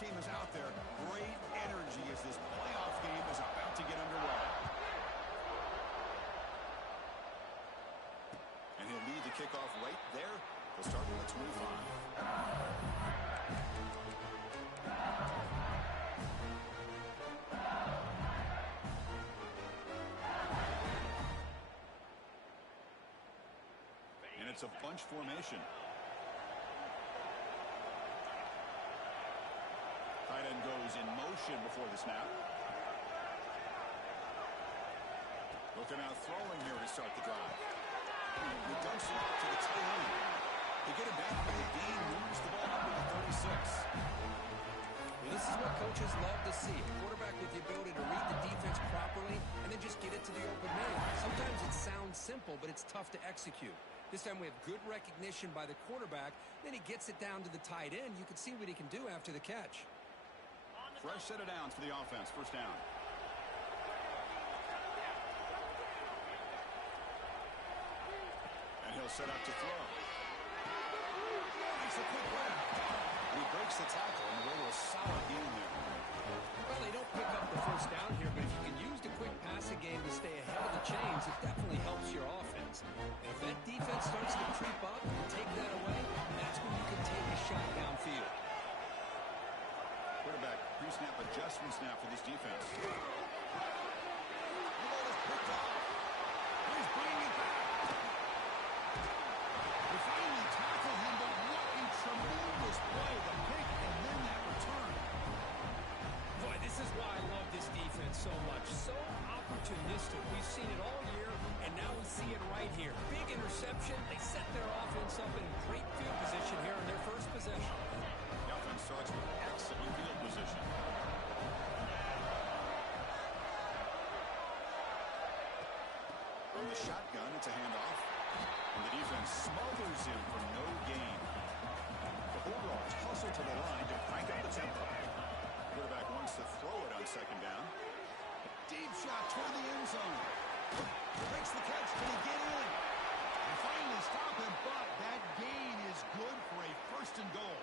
team is out there. Great energy as this playoff game is about to get underway. And he'll lead the kickoff right there. They'll start with the 25. And it's a bunch formation. Tight end goes in motion before the snap. Looking out throwing here to start the drive. He dumps it off to the tight end. They get it back for the gain, moves the ball up to the 36. Well, this is what coaches love to see. A quarterback with the ability to read the defense properly and then just get it to the open man. Sometimes it sounds simple, but it's tough to execute. This time we have good recognition by the quarterback. Then he gets it down to the tight end. You can see what he can do after the catch. Fresh set of downs for the offense. First down. And he'll set up to throw. Makes a quick run. He breaks the tackle and away to a solid gain there. Well, they don't pick up the first down here, but if you can use the quick passing game to stay ahead of the chains, it definitely helps your offense. And if that defense starts to creep up and take that away, that's when you can take a shot downfield. Quarterback pre-snap adjustment snap for this defense. The ball is picked off. He's bringing it back. They finally tackle him, but what a tremendous play. The pick and then that return. Boy, this is why I love this defense so much. So opportunistic. We've seen it all year, and now we see it right here. Big interception. They set their offense up in great field position here on their first possession. The offense starts with excellent field position. From the shotgun, it's a handoff. And the defense smothers him for no gain. The Bulldogs hustle to the line to crank up the tempo. Quarterback wants to throw it on second down. Deep shot toward the end zone. Breaks the catch. Can he get in? And finally stop him, but that gain is good for a first and goal.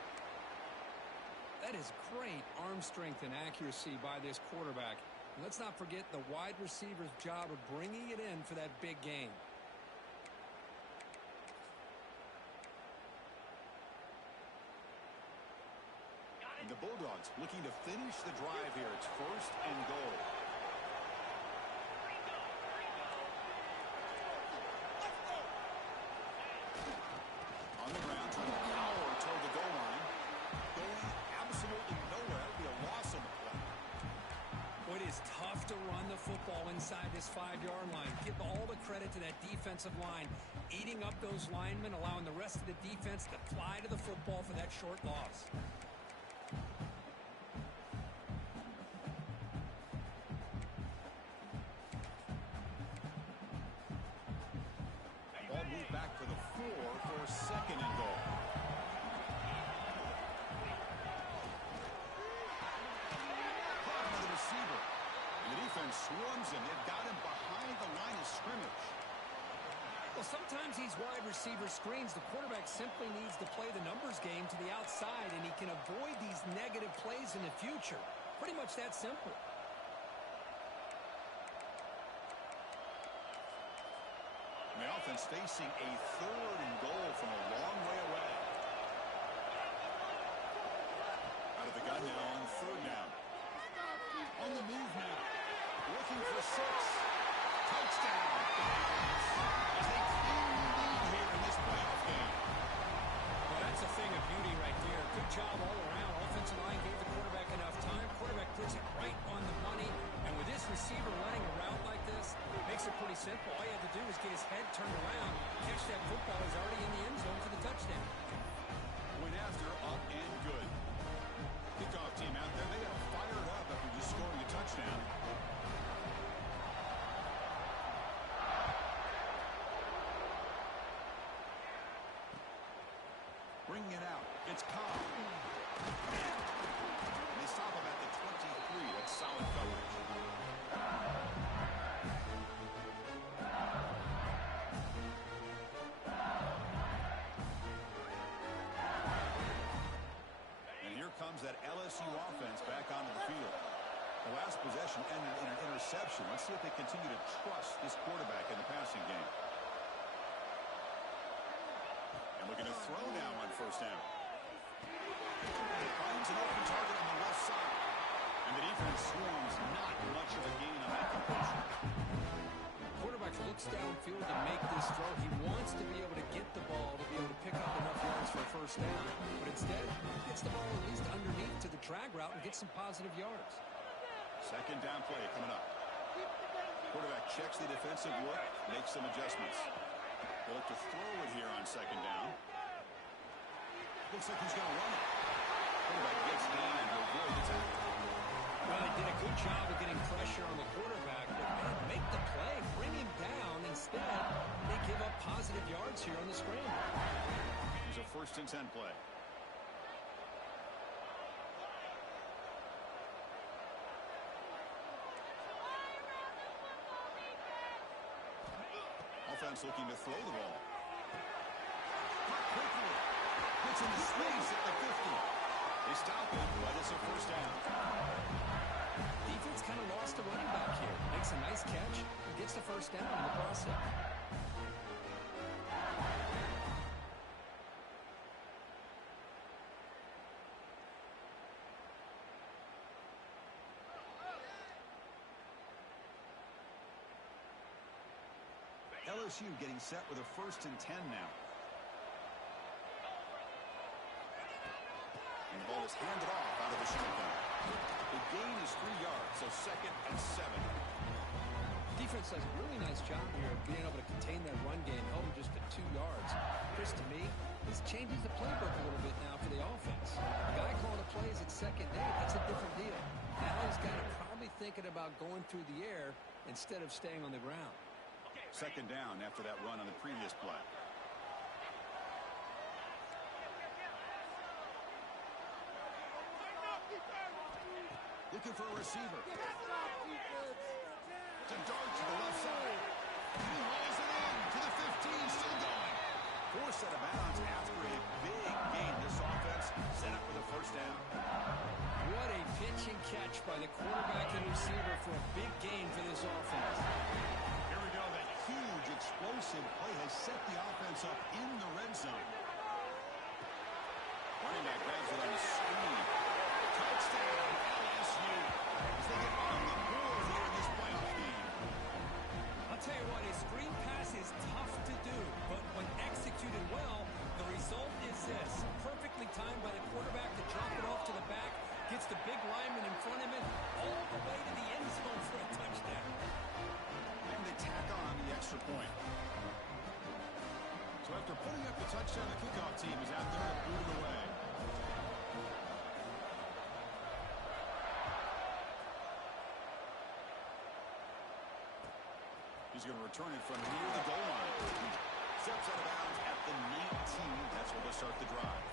That is great arm strength and accuracy by this quarterback. And let's not forget the wide receiver's job of bringing it in for that big gain. And the Bulldogs looking to finish the drive here. It's first and goal. On the ground, trying to power toward the goal line. Going absolutely nowhere. That'll be a loss on the play. Well, it is tough to run the football inside this 5-yard line. Give all the credit to that defensive line. Eating up those linemen, allowing the rest of the defense to fly to the football for that short loss. Ball moved back to the 4 for second and goal. Caught by the receiver. And the defense swarms him. They've got him behind the line of scrimmage. Well, sometimes these wide receiver screens, the quarterback simply needs to play the numbers game to the outside, and he can avoid these negative plays in the future. Pretty much that simple. And the offense facing a third and goal from a long way away. Out of the gun now on third down. On the move now. Looking for 6. Touchdown. As they clearly lead here in this playoff game. Well, that's a thing of beauty right there. Good job all around. Offensive line gave the quarterback enough time. Quarterback puts it right on the money. And with this receiver running a route like this, makes it pretty simple. All you have to do is get his head turned around, catch that football. He's already in the end zone for the touchdown. Point after, up and good. Kickoff team out there, they are fired up after just scoring a touchdown. Bringing it out, it's Cobb. And they stop him at the 23. That's solid coverage. And here comes that LSU possession ended in an interception. Let's see if they continue to trust this quarterback in the passing game. And looking to throw now on first down. Finds an open target on the left side. And the defense swarms not much of a gain on that completion. Quarterback looks downfield to make this throw. He wants to be able to get the ball to be able to pick up enough yards for a first down. But instead, he gets the ball at least underneath to the drag route and gets some positive yards. Second down play coming up. Quarterback checks the defensive look, makes some adjustments. He'll look to throw it here on second down. Looks like he's going to run it. Quarterback gets down to avoid the tackle. Well, they did a good job of getting pressure on the quarterback, but man, make the play, bring him down. Instead, they give up positive yards here on the scramble. Here's a 1st and 10 play. Offense looking to throw the ball. Quickly. Gets into space at the 50. They stop him, but it's a first down. Defense kind of lost a running back here. Makes a nice catch and gets the first down in the process. LSU getting set with a 1st and 10 now. And the ball is handed off out of the shotgun. The gain is 3 yards, so 2nd and 7. Defense does a really nice job here of being able to contain that run game, held him just to 2 yards. Chris, to me, this changes the playbook a little bit now for the offense. The guy calling the plays at second day, that's a different deal. Now he's got to probably thinking about going through the air instead of staying on the ground. Second down after that run on the previous play. Looking for a receiver. To dart to the left side. He rolls it in to the 15, still going. Forced out of bounds after a big gain. This offense set up for the first down. What a pitch and catch by the quarterback and receiver for a big gain for this offense. Here we go. That huge explosive play has set the offense up in the red zone. Running back grabs it on the screen. Touchdown, LSU. As they get on the board here in this playoff game. I'll tell you what, a screen pass is tough to do, but when executed well, the result is this. Perfectly timed by the quarterback to drop it off to the back, gets the big lineman in front of him, all the way to the end zone for a touchdown. And they tack on the extra point. So after putting up the touchdown, the kickoff team is out there to boot it away. He's going to return it from near the goal line. Steps out of bounds at the 19. That's where they'll start the drive.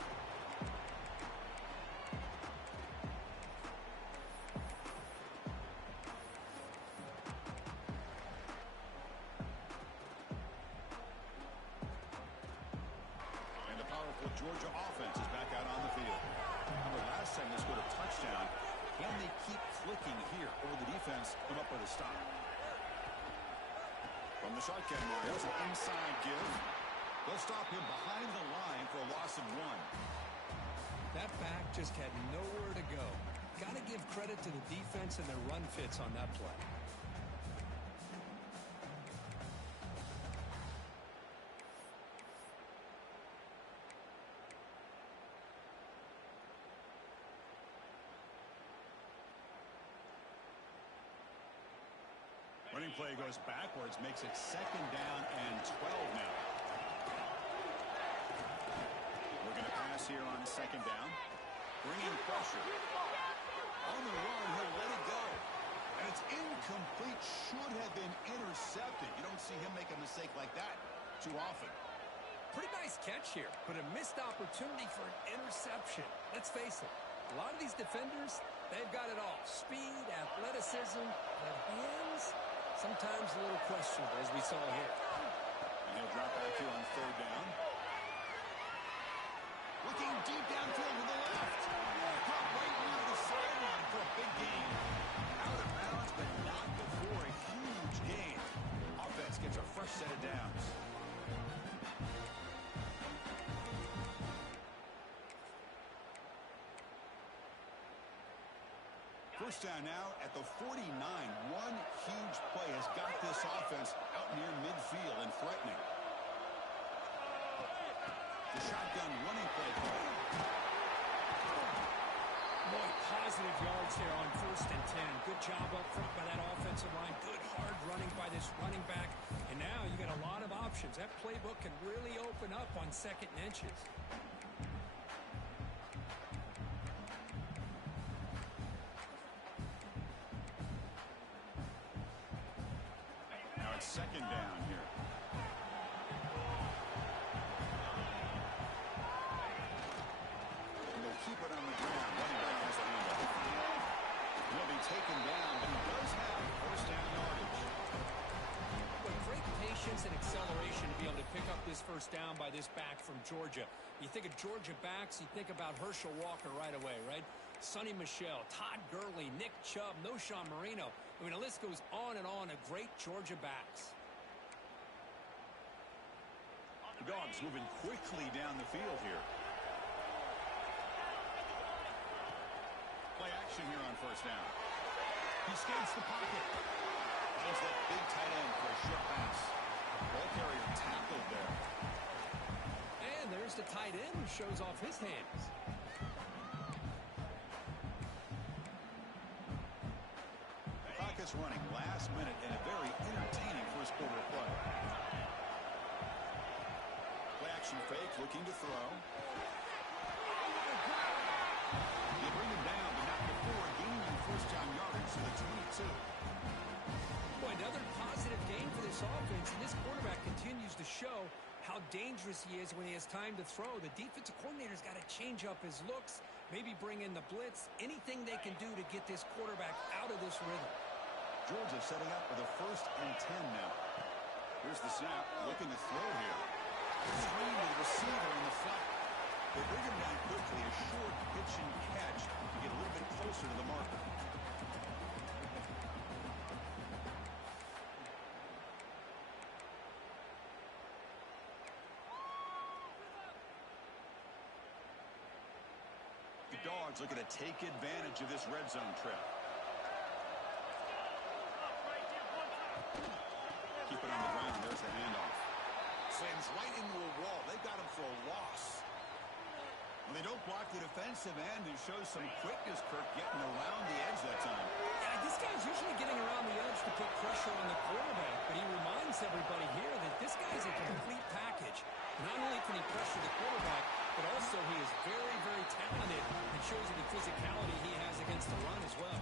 And the powerful Georgia offense is back out on the field. Remember last time they scored a touchdown. Can they keep clicking here, or will the defense come up with a stop? From the shotgun line, there's an inside give. They'll stop him behind the line for a loss of 1. That back just had nowhere to go. Got to give credit to the defense and their run fits on that play. Running play goes backwards, makes it 2nd down and 12 now. We're going to pass here on 2nd down. Bringing pressure. On the run, he'll let it go. And it's incomplete. Should have been intercepted. You don't see him make a mistake like that too often. Pretty nice catch here, but a missed opportunity for an interception. Let's face it, a lot of these defenders, they've got it all. Speed, athleticism, but hands, sometimes a little questionable, as we saw here. And he'll drop back here on 3rd down. Looking deep downfield to the left. Caught right near the sideline for a big gain. Out of bounds but not before a huge gain. Offense gets a fresh set of downs. First down now at the 49. One huge play has got this offense out near midfield and threatening. The shotgun running play. Boy, positive yards there on 1st and 10. Good job up front by that offensive line. Good hard running by this running back. And now you got a lot of options. That playbook can really open up on 2nd and inches. Now it's 2nd down here. And they'll keep it on the ground. Running back has a handoff. He'll be taken down, but he does have 1st down yardage. Well, great patience and acceleration to be able to pick up this 1st down by this back from Georgia. You think of Georgia backs, you think about Herschel Walker right away, right? Sonny Michel, Todd Gurley, Nick Chubb, Noshawn Marino. I mean, the list goes on and on of great Georgia backs. The Dogs moving quickly down the field here. Play action here on 1st down. He skates the pocket. Finds that big tight end for a short pass. Ball carrier tackled there. And there's the tight end who shows off his hands. Clock is running last minute in a very entertaining 1st quarter of play. Play action fake, looking to throw. They bring him down, but not before gaining 1st down yardage to the 22. Boy, another positive game for this offense, and this quarterback continues to show how dangerous he is when he has time to throw. The defensive coordinator's got to change up his looks, maybe bring in the blitz, anything they can do to get this quarterback out of this rhythm. Georgia setting up with a 1st and 10 now. Here's the snap, looking to throw here. Screen to the receiver in the flat. They bring him down quickly, a short pitch and catch to get a little bit closer to the marker. The Dogs looking to take advantage of this red zone trip. Keep it on the ground. There's the handoff. Slams right into a wall. They've got him for a loss. Well, they don't block the defensive end and show some quickness, Kirk, getting around the edge that time. Yeah, this guy's usually getting around the edge to put pressure on the quarterback, but he reminds everybody here that this guy's a complete package. Not only can he pressure the quarterback, but also he is very, very talented and shows you the physicality he has against the run as well.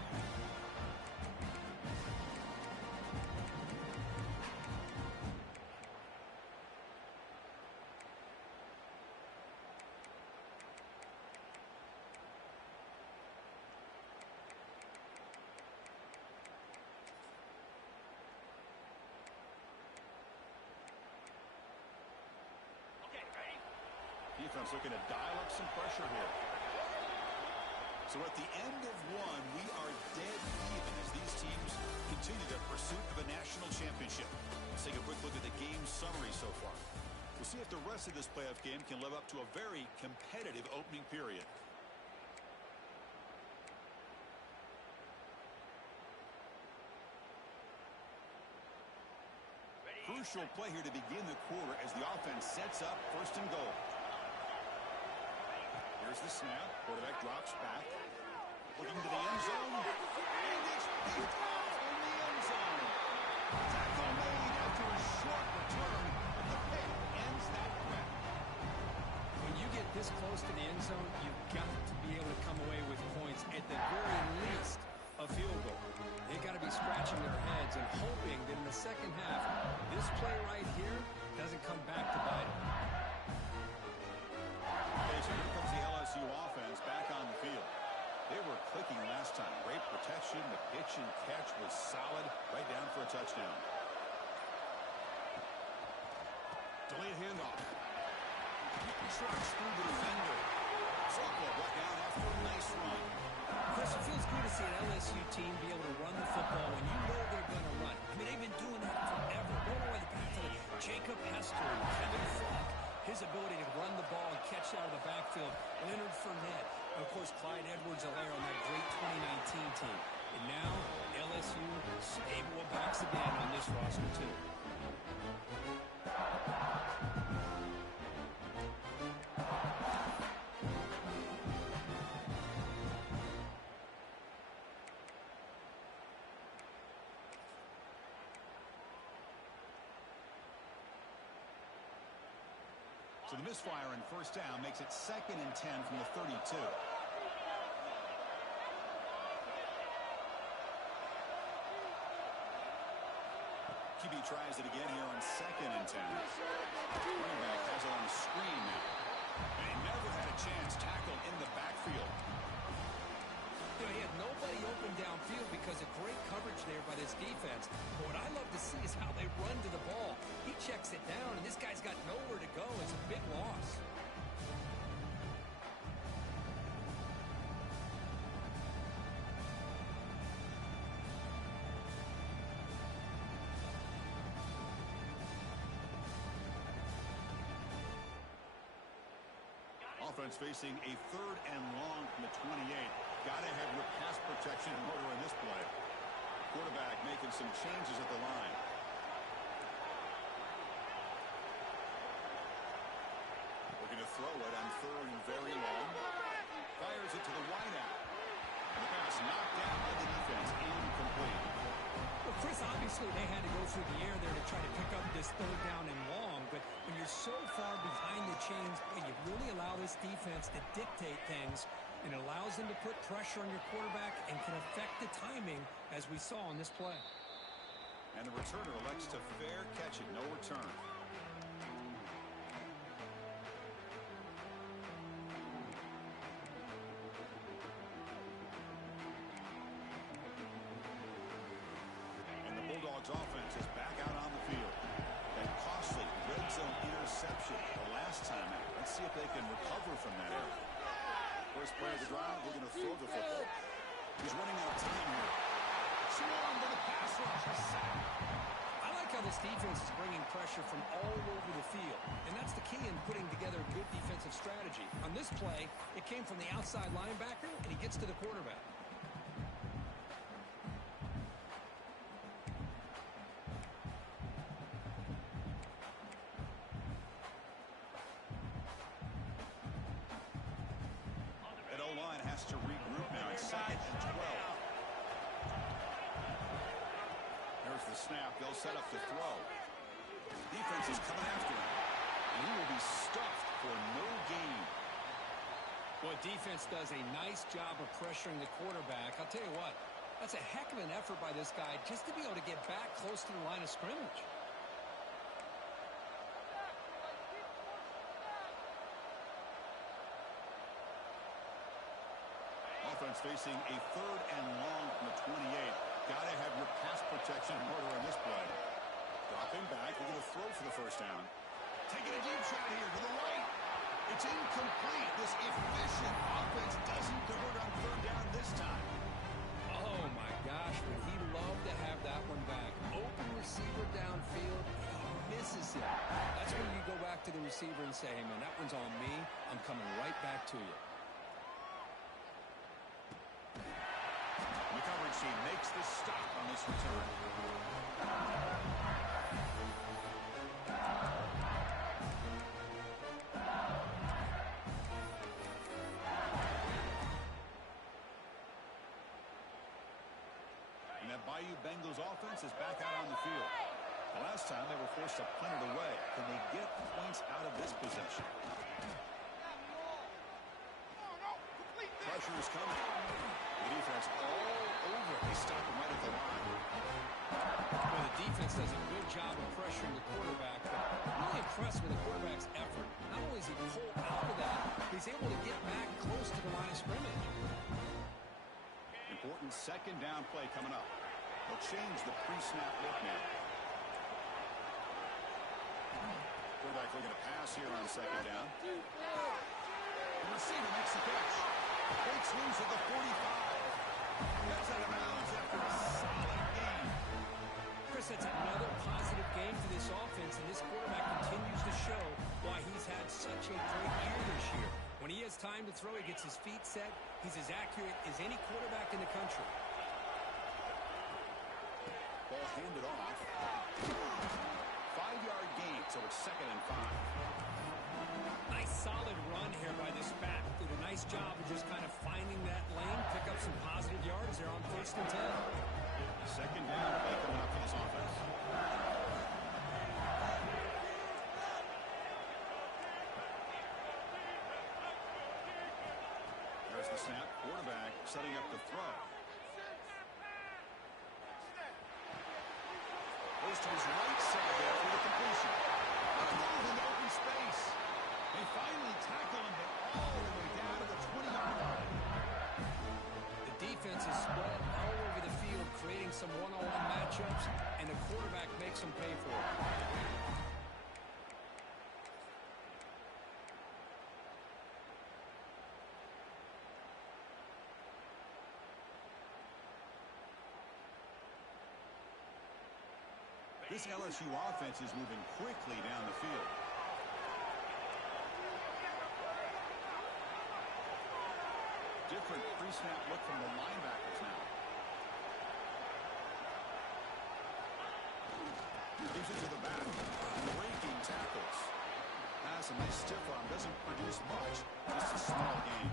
Defense looking to dial up some pressure here. So at the end of one, we are dead even as these teams continue their pursuit of a national championship. Let's take a quick look at the game summary so far. We'll see if the rest of this playoff game can live up to a very competitive opening period. Crucial play here to begin the quarter as the offense sets up 1st and goal. Here's the snap. Quarterback drops back. Looking to the end zone. And it's picked off in the end zone. Tackle made after a short return. And the pick ends that threat. When you get this close to the end zone, you've got to be able to come away with points, at the very least a field goal. They've got to be scratching their heads and hoping that in the second half, this play right here doesn't come back to bite them. Okay, so here comes the LSU offense back on the field. They were clicking last time. Great protection. The pitch and catch was solid. Right down for a touchdown. Delayed handoff. Trucks through the defender. Softball brought down after a nice run. Chris, it feels good to see an LSU team be able to run the football when you know they're going to run. I mean, they've been doing that forever. Go all the way back to Jacob Hester and Kevin Flock. His ability to run the ball and catch out of the backfield. Leonard Fournette. And, of course, Clyde Edwards-Helaire on that great 2019 team. And now, LSU stable backs again on this roster, too. So the misfire in first down makes it 2nd and 10 from the 32. QB tries it again here on 2nd and 10. Running back has it on the screen now. And he never had a chance tackled in the backfield. You know, he had nobody open downfield because of great coverage there by this defense. But what I love to see is how they run to the ball. He checks it down, and this guy's got nowhere to go. It's a big loss. Offense facing a 3rd and long from the 28. Got to have your pass protection in order in this play. Quarterback making some changes at the line. Looking to throw it on 3rd and very long. Fires it to the wideout. And the pass knocked down by the defense. Incomplete. Well, Chris, obviously they had to go through the air there to try to pick up this 3rd down and long. But when you're so far behind the chains, you really allow this defense to dictate things. And it allows them to put pressure on your quarterback and can affect the timing, as we saw on this play. And the returner elects to fair catch it, no return. And the Bulldogs offense is back out on the field. That costly red zone interception the last time out. Let's see if they can recover from that error. First play of the drive, we're going to throw the football. He's running out of time here. Swarm to the pass rush. I like how this defense is bringing pressure from all over the field. And that's the key in putting together a good defensive strategy. On this play, it came from the outside linebacker, and he gets to the quarterback. To regroup now. It's 2nd and 12. There's the snap. They'll set up the throw. Defense is coming after him. And he will be stuffed for no gain. Well, defense does a nice job of pressuring the quarterback. I'll tell you what, that's a heck of an effort by this guy just to be able to get back close to the line of scrimmage. Offense facing a 3rd and long from the 28. Got to have your pass protection in order in this play. Dropping back. They're going to throw for the first down. Taking a deep shot here to the right. It's incomplete. This efficient offense doesn't convert on 3rd down this time. Oh, my gosh. Would he love to have that one back? Open receiver downfield. He misses it. That's when you go back to the receiver and say, hey, man, that one's on me. I'm coming right back to you. The coverage team makes the stop on this return. And that Bayou Bengals offense is back out on the field. The last time they were forced to punt it away. Can they get points out of this possession? Pressure is coming. The defense all over. They stop him right at the line. Well, the defense does a good job of pressuring the quarterback, but I'm really impressed with the quarterback's effort. Not only is he pulled out of that, he's able to get back close to the line of scrimmage. Important 2nd down play coming up. They'll change the pre-snap look now. Quarterback looking to pass here on 2nd down. receiver makes the catch. Breaks loose at the 45. Gets out of bounds after a solid game. Chris, that's another positive game for this offense, and this quarterback continues to show why he's had such a great year this year. When he has time to throw, he gets his feet set. He's as accurate as any quarterback in the country. Ball handed off. 5-yard gain, so it's 2nd and 5. Nice solid run here by this back. Did a nice job of just kind of finding that lane, pick up some positive yards there on 1st and 10. 2nd down, coming up for this offense. There's the snap. Quarterback setting up the throw. Goes to his right side there for the completion. A move in the open space. They finally tackle him, but all the way down to the 20-yard line. The defense is spread all over the field, creating some one-on-one matchups, and the quarterback makes them pay for it. This LSU offense is moving quickly down the field. Different pre-snap look from the linebackers now. Gives it to the back. Breaking tackles. Has a nice stiff arm. Doesn't produce much. Just a small gain.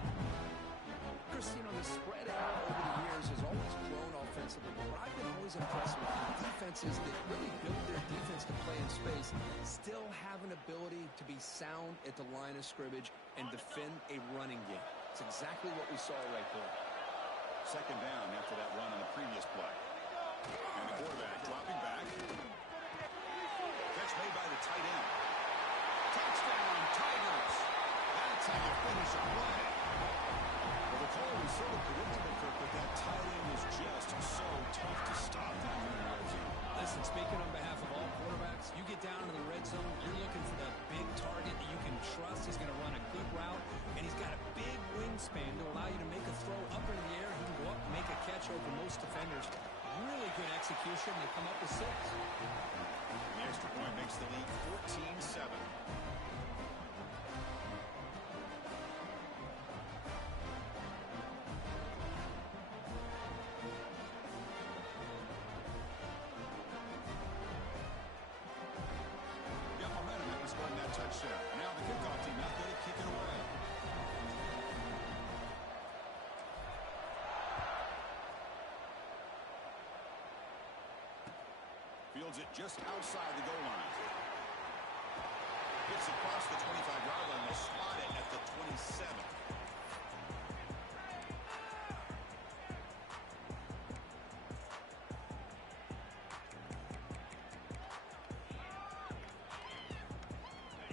Chris, you know, the spread out over the years has always grown offensively, but what I've been always impressed with defenses that really build their defense to play in space still have an ability to be sound at the line of scrimmage and defend a running game. It's exactly what we saw right there. 2nd down after that run on the previous play. And the quarterback dropping back. Catch made by the tight end. Touchdown, Tigers! That's how you finish a play. Well, the call was sort of predictable, Kirk, but that tight end was just so tough to stop down there in the red zone. Listen, speaking on behalf of all quarterbacks, you get down to the red zone, you're looking for that big target that you can trust. He's going to run a good route, and he's got a big wingspan to allow you to make a throw up into the air. He can go up and make a catch over most defenders. Really good execution. They come up with 6. The extra point makes the lead 14-7. Touchdown. Now the kickoff team out there to kick it away. Fields it just outside the goal line. Gets across the 25-yard line. They'll slot it at the 27.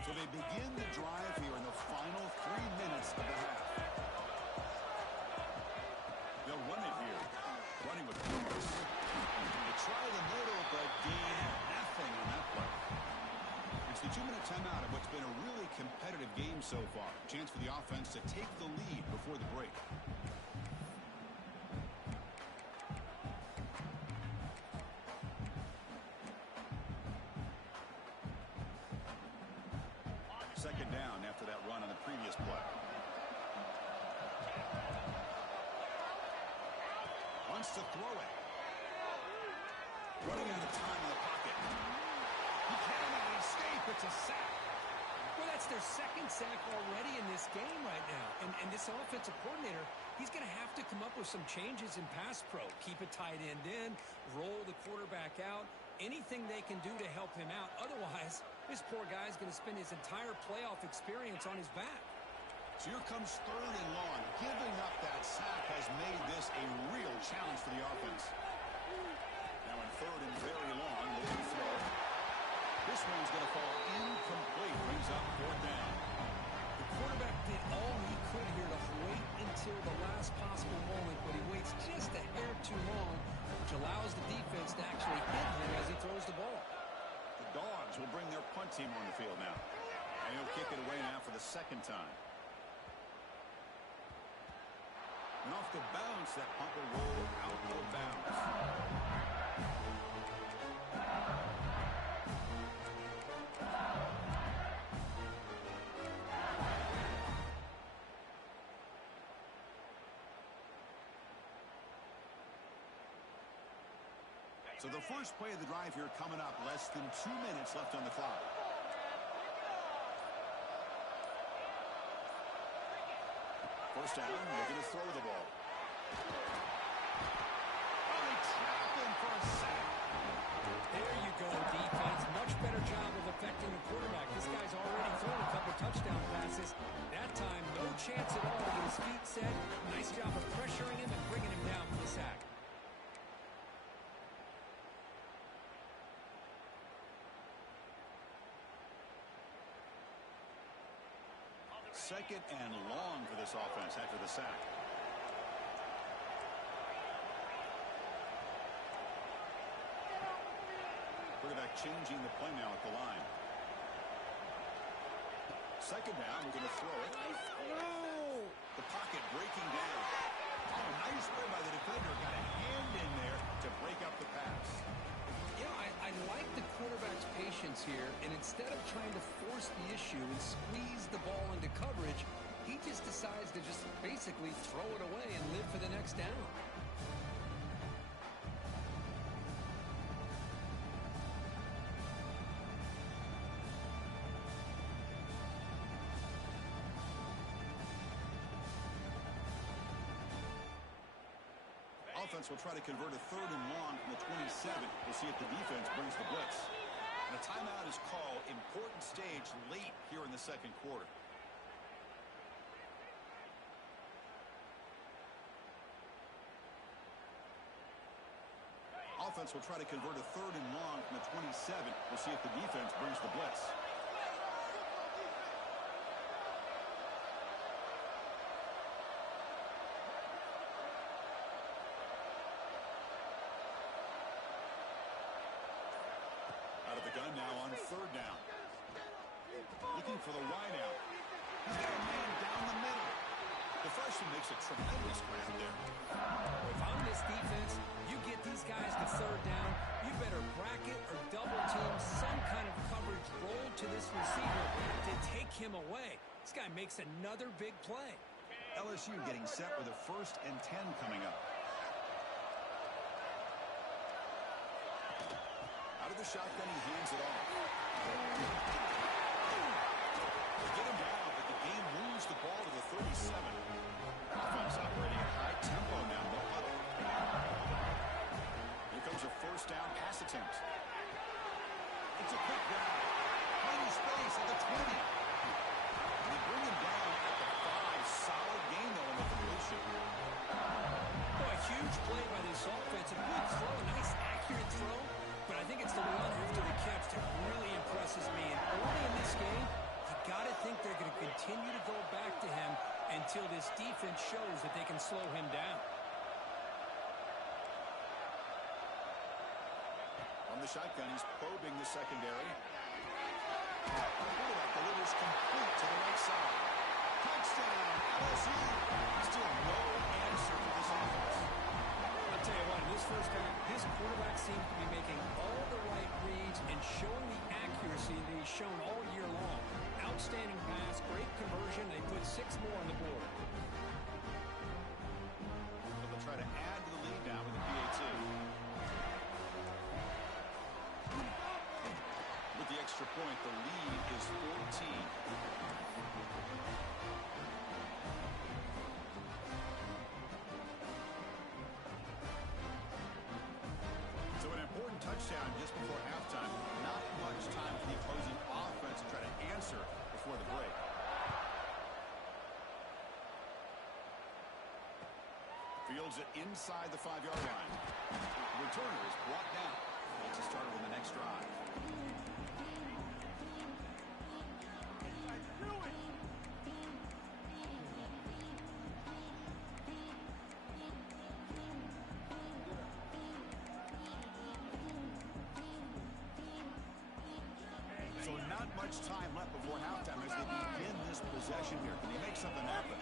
So they begin the drive here in the final 3 minutes of the half. They'll run it here. Running with purpose. They try the middle, but gain nothing on that play. It's the 2-minute timeout of what's been a really competitive game so far. Chance for the offense to take the lead before the break. Second down after that run on the previous play. Wants to throw it. Running out of time in the pocket. He cannot escape. It's a sack. Well, that's their 2nd sack already in this game right now. And this offensive coordinator, he's going to have to come up with some changes in pass pro. Keep a tight end in, roll the quarterback out, anything they can do to help him out. Otherwise, this poor guy's going to spend his entire playoff experience on his back. So here comes 3rd and long. Giving up that sack has made this a real challenge for the offense. Now in 3rd and very long, looking to throw. This one's going to fall incomplete. Brings up 4th down. The quarterback did all he could here to wait until the last possible moment, but he waits just a hair too long, which allows the defense to actually hit him as he throws the ball. The Dogs will bring their punt team on the field now. And he'll kick it away now for the 2nd time. And off the bounce, that punt will roll out of bounds. So the first play of the drive here coming up. Less than 2 minutes left on the clock. First down, they're going to throw the ball. Oh, they trap him for a sack. There you go, defense. Much better job of affecting the quarterback. This guy's already thrown a couple touchdown passes. That time, no chance at all to get his feet set. Nice job of pressuring him and bringing him down for the sack. Second and long for this offense after the sack. Quarterback changing the play now at the line. Second down, we're going to throw it. The pocket breaking down. Oh, nice play by the defender. Got a hand in there to break up the pass. Yeah, I like the quarterback's patience here, and instead of trying to force the issue and squeeze the ball into coverage, he just decides to just basically throw it away and live for the next down. Offense will try to convert a third and long from the 27. We'll see if the defense brings the blitz. And a timeout is called. Important stage late here in the second quarter. Offense will try to convert a third and long from the 27. We'll see if the defense brings the blitz. Out of the gun now on third down. Looking for the wide out. He's got a man down the middle. The freshman makes a tremendous grab there. If I'm this defense, you get these guys to third down, you better bracket or double team some kind of coverage roll to this receiver to take him away. This guy makes another big play. LSU getting set with a 1st and 10 coming up. Out of the shotgun, he hands it off. They get him down, but the game moves the ball to the 37. Offense operating at high tempo now. No huddle. Here comes a first down pass attempt. It's a quick grab. Plenty of space at the 20. And they bring him down at the 5. Solid game, though, in the completion. Oh, a huge play by this offense. A good throw, a nice accurate throw. But I think it's the run after the catch that really impresses me. And early in this game, you got to think they're going to continue to go back to him until this defense shows that they can slow him down. On the shotgun, he's probing the secondary. The quarterback delivers complete to the right side. Touchdown, LSU. Still no answer for this offense. I'll tell you what, in this first half, this quarterback seems to be making all the right reads and showing the accuracy that he's shown all year long. Outstanding pass, great conversion. They put 6 more on the board. So they'll try to add to the lead now with the PAT. With the extra point, the lead is 14. So an important touchdown just before halftime. Not much time for the opposing offense to try to answer before the break. Fields it inside the 5-yard line. The returner is brought down. Gets us started on the next drive. So not much time left before halftime as they begin this possession here. Can they make something happen?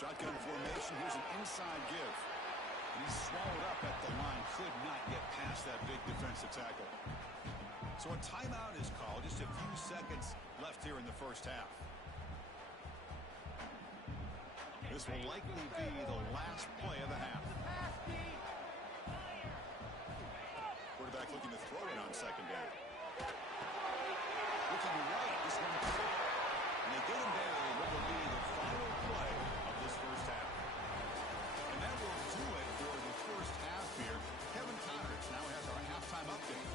Shotgun formation. Here's an inside give. And he's swallowed up at the line. Could not get past that big defensive tackle. So a timeout is called. Just a few seconds left here in the first half. This will likely be the last play of the half. Quarterback looking to throw it on second down. Looking right. This one clear. And they get him down in what will be the final play of this first half. And that will do it for the first half here. Kevin Connors now has our halftime update.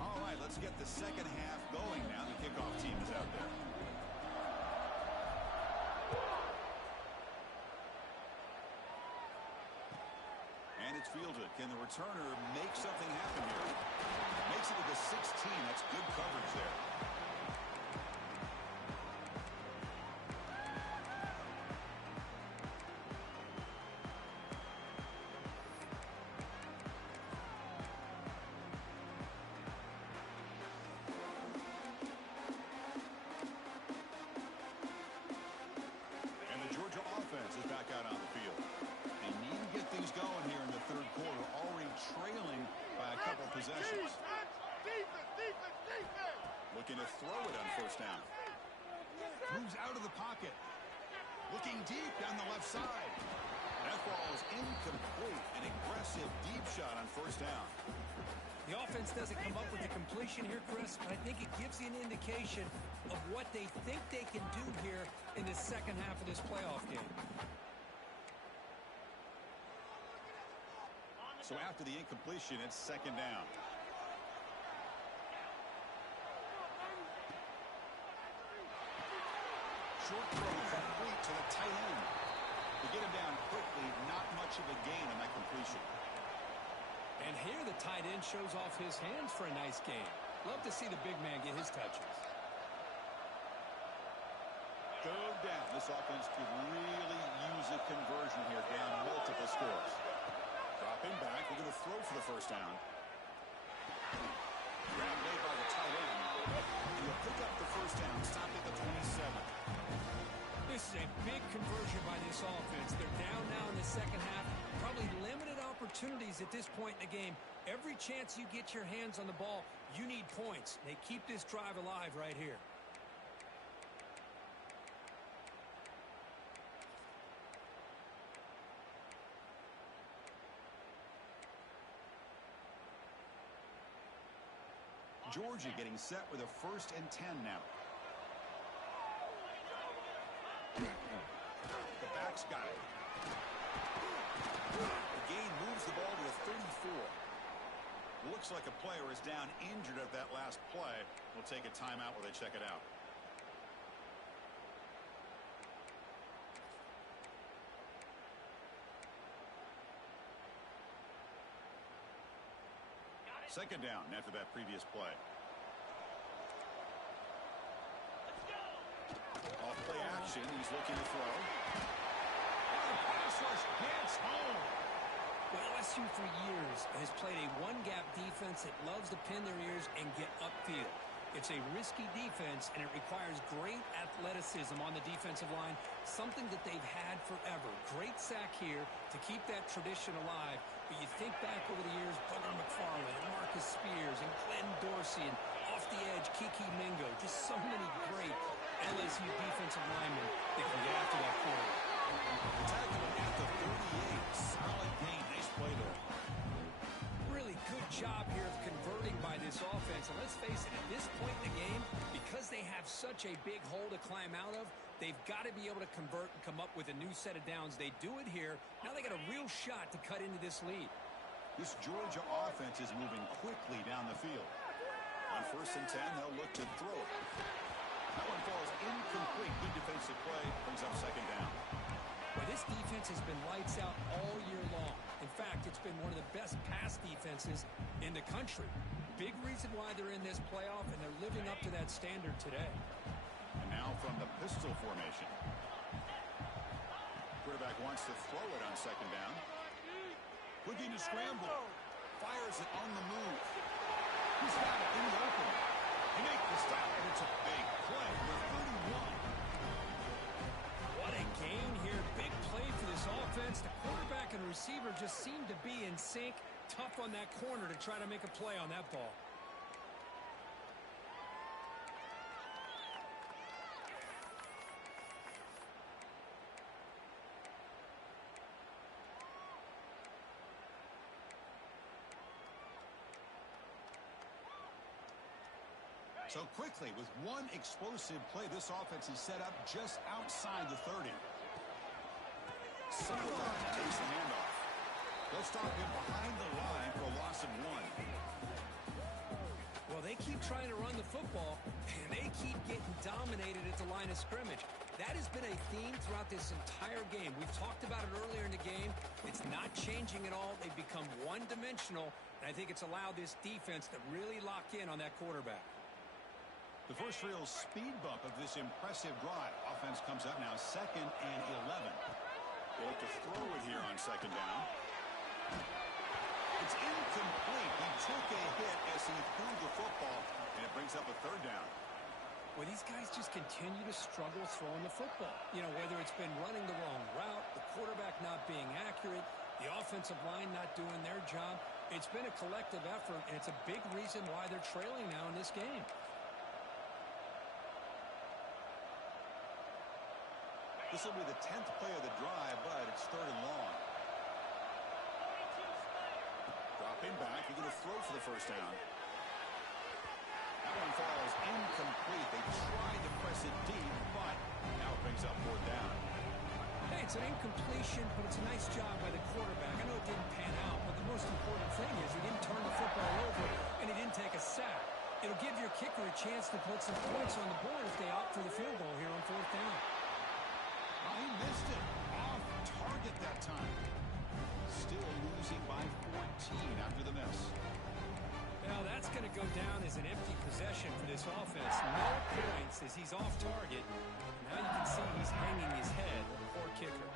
All right, let's get the second half going now. The kickoff team is out there. And it's fielded. Can the returner make something happen here? Makes it to the 16. That's good coverage there. And the Georgia offense is back out on the field. They need to get things going here in the third quarter, already trailing by a couple possessions. Looking to throw it on first down. Moves out of the pocket. Looking deep down the left side. That ball is incomplete. An aggressive deep shot on first down. The offense doesn't come up with the completion here, Chris, but I think it gives you an indication of what they think they can do here in the second half of this playoff game. So after the incompletion, it's second down. Short throw complete to the tight end. To get him down quickly, not much of a gain on that completion. And here the tight end shows off his hands for a nice game. Love to see the big man get his touches. Third down. This offense could really use a conversion here, down multiple scores. Dropping back. We're going to throw for the first down. Grab made by the tight end. And he'll pick up the first down, stopping at the 27. This is a big conversion by this offense. They're down now in the second half. Probably limited opportunities at this point in the game. Every chance you get your hands on the ball, you need points. They keep this drive alive right here. Georgia getting set with a 1st and 10 now. The back's got it. The gain moves the ball to a 34. Looks like a player is down injured at that last play. We'll take a timeout while they check it out. Second down after that previous play. Off play action. He's looking to throw. Pass rush gets home. Well, LSU for years has played a one-gap defense that loves to pin their ears and get upfield. It's a risky defense, and it requires great athleticism on the defensive line, something that they've had forever. Great sack here to keep that tradition alive. But you think back over the years, Booger McFarland, and Marcus Spears, and Glenn Dorsey, and off the edge, Kiki Mingo. Just so many great LSU defensive linemen that can get after that quarter. Tackling at the 38. Solid gain. Nice play there. Really good job here of converting by this offense. And let's face it, at this point in the game, because they have such a big hole to climb out of, they've got to be able to convert and come up with a new set of downs. They do it here. Now they got a real shot to cut into this lead. This Georgia offense is moving quickly down the field. On 1st and 10, they'll look to throw it. That one falls incomplete. Good defensive play. Brings up second down. Well, this defense has been lights out all year long. In fact, it's been one of the best pass defenses in the country. Big reason why they're in this playoff, and they're living up to that standard today. And now from the pistol formation. Quarterback wants to throw it on second down. Looking to scramble. fires it on the move. He's got it in the open. They make the stop, and it's a big play with 31. What a gain here. Big play for this offense. The quarterback and receiver just seem to be in sync. Tough on that corner to try to make a play on that ball. So quickly, with one explosive play, this offense is set up just outside the 30. Sideline takes the handoff. They'll stop him behind the line for a loss of 1. Well, they keep trying to run the football, and they keep getting dominated at the line of scrimmage. That has been a theme throughout this entire game. We've talked about it earlier in the game. It's not changing at all. They've become one-dimensional, and I think it's allowed this defense to really lock in on that quarterback. The first real speed bump of this impressive drive. Offense comes up now 2nd and 11. They look to throw it here on 2nd down. It's incomplete. He took a hit as he threw the football, and it brings up a 3rd down. Well, these guys just continue to struggle throwing the football. You know, whether it's been running the wrong route, the quarterback not being accurate, the offensive line not doing their job. It's been a collective effort, and it's a big reason why they're trailing now in this game. This will be the 10th play of the drive, but it's 3rd and long. Dropping back, he's going to throw for the 1st down. That one falls incomplete. They tried to press it deep, but now it brings up 4th down. Hey, it's an incompletion, but it's a nice job by the quarterback. I know it didn't pan out, but the most important thing is he didn't turn the football over, and he didn't take a sack. It'll give your kicker a chance to put some points on the board if they opt for the field goal here on 4th down. Oh, he missed it. Off target that time. Still losing by 14 after the miss. Now that's going to go down as an empty possession for this offense. No points as he's off target. Now you can see he's hanging his head. Poor kicker.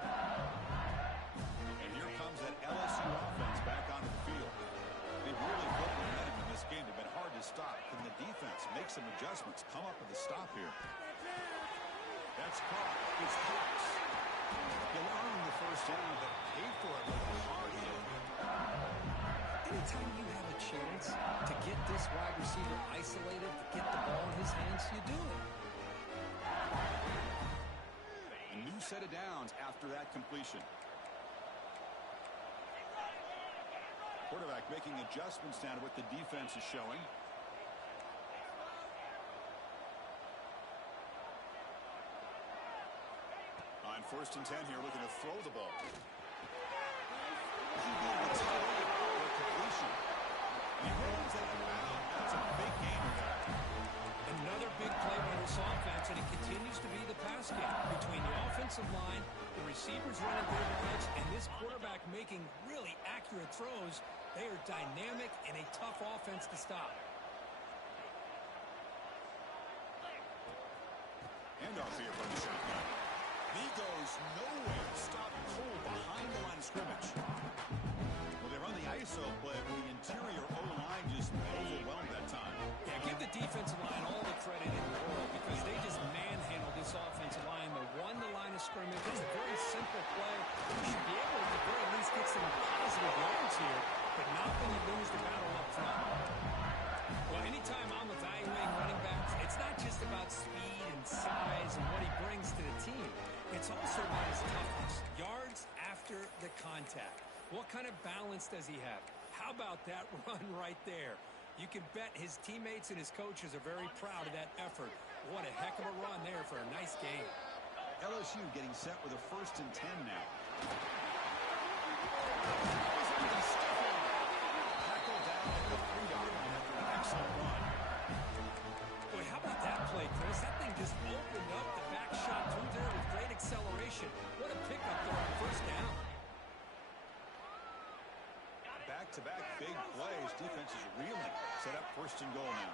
And here comes that LSU offense back onto the field. They've really put momentum in this game. They've been hard to stop. Can the defense make some adjustments? Come up with a stop here. That's caught. It's Cox. He'll earn the 1st down, but pay for it with a hard hit. Anytime you have a chance to get this wide receiver isolated, to get the ball in his hands, you do it. A new set of downs after that completion. Quarterback making adjustments down to what the defense is showing. On 1st and 10 here, looking to throw the ball. He being the tight end for a completion. He runs out of bounds. That's a big gain of that. Another big play by this offense, and it continues to be the pass game between the offensive line, the receivers running good routes, and this quarterback making really accurate throws. They are dynamic and a tough offense to stop. Handoff here from the shotgun. He goes nowhere. Stop Cole behind the line of scrimmage. Well, they run the ISO play, but the interior O-line just overwhelmed that time. Yeah, give the defensive line all the credit in the world because they just manhandled this offensive line. They won the line of scrimmage. It's a very simple play. You should be able to, at the very least, get some positive yards here, but not when you lose the battle up front. Well, anytime I'm evaluating running backs, it's not just about speed and size and what he brings to the team. It's also about his toughness. Yards after the contact. What kind of balance does he have? How about that run right there? You can bet his teammates and his coaches are very proud of that effort. What a heck of a run there for a nice game. LSU getting set with a 1st and 10 now. Tackled down at the 3-yard line after an excellent run. Boy, how about that play, Chris? That thing just opened up the back shot through there with great acceleration. What a pickup there on 1st down. Back-to-back big plays. Defense is reeling. Set up 1st and goal now.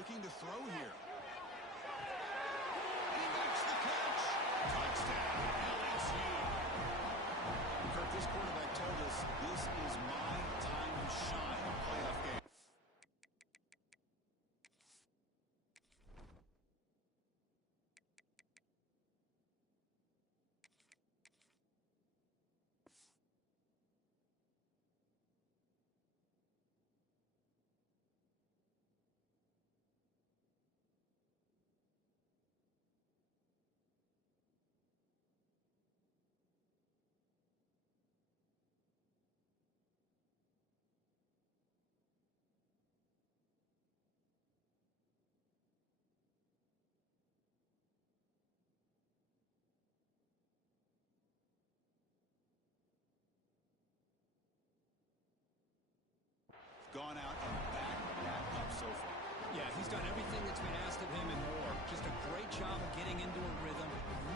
Looking to throw here. He makes the catch. Touchdown, LSU. Kurt, this quarterback told us this is my time to shine in playoff game. Gone out and backed that up so far. Yeah, he's done everything that's been asked of him and more. Just a great job of getting into a rhythm.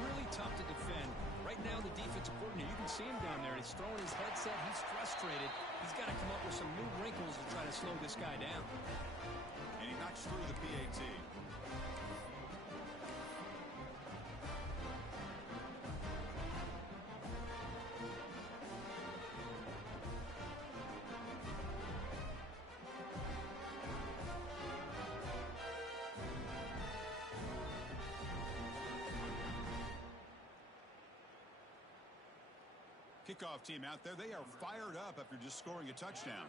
Really tough to defend. Right now, the defensive coordinator, you can see him down there. He's throwing his headset. He's frustrated. He's got to come up with some new wrinkles to try to slow this guy down. And he knocks through the PAT. Kickoff team out there. They are fired up after just scoring a touchdown.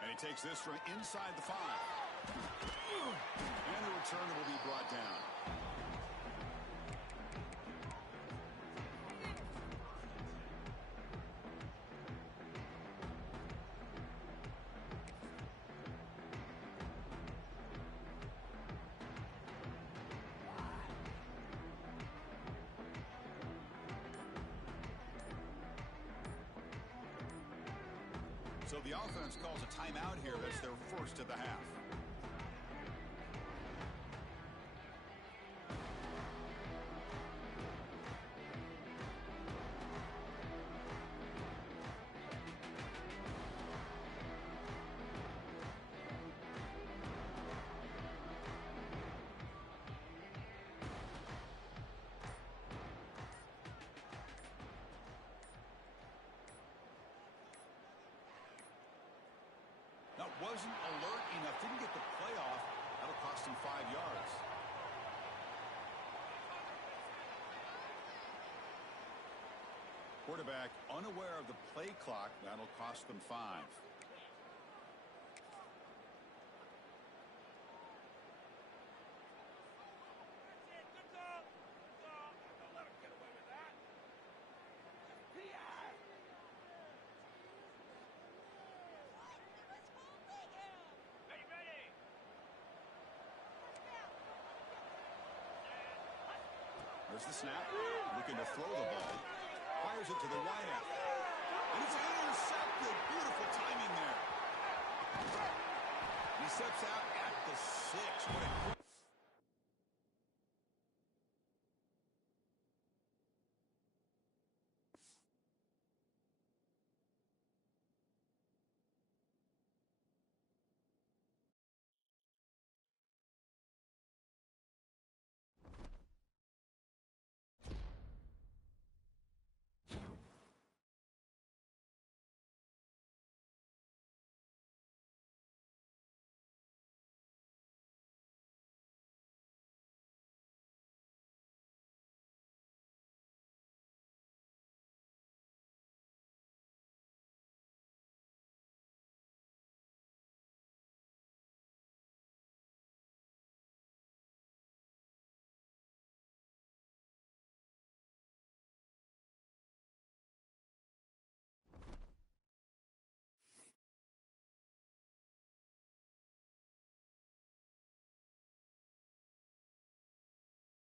And he takes this from inside the 5. And the return will be brought down. So the offense calls a timeout here. That's their first of the half. That wasn't alert enough. Didn't get the playoff. That'll cost him 5 yards. Quarterback unaware of the play clock. That'll cost them 5. There's the snap. Looking to throw the ball. Fires it to the wideout. And it's intercepted. Beautiful timing there. He steps out at the 6. What a quick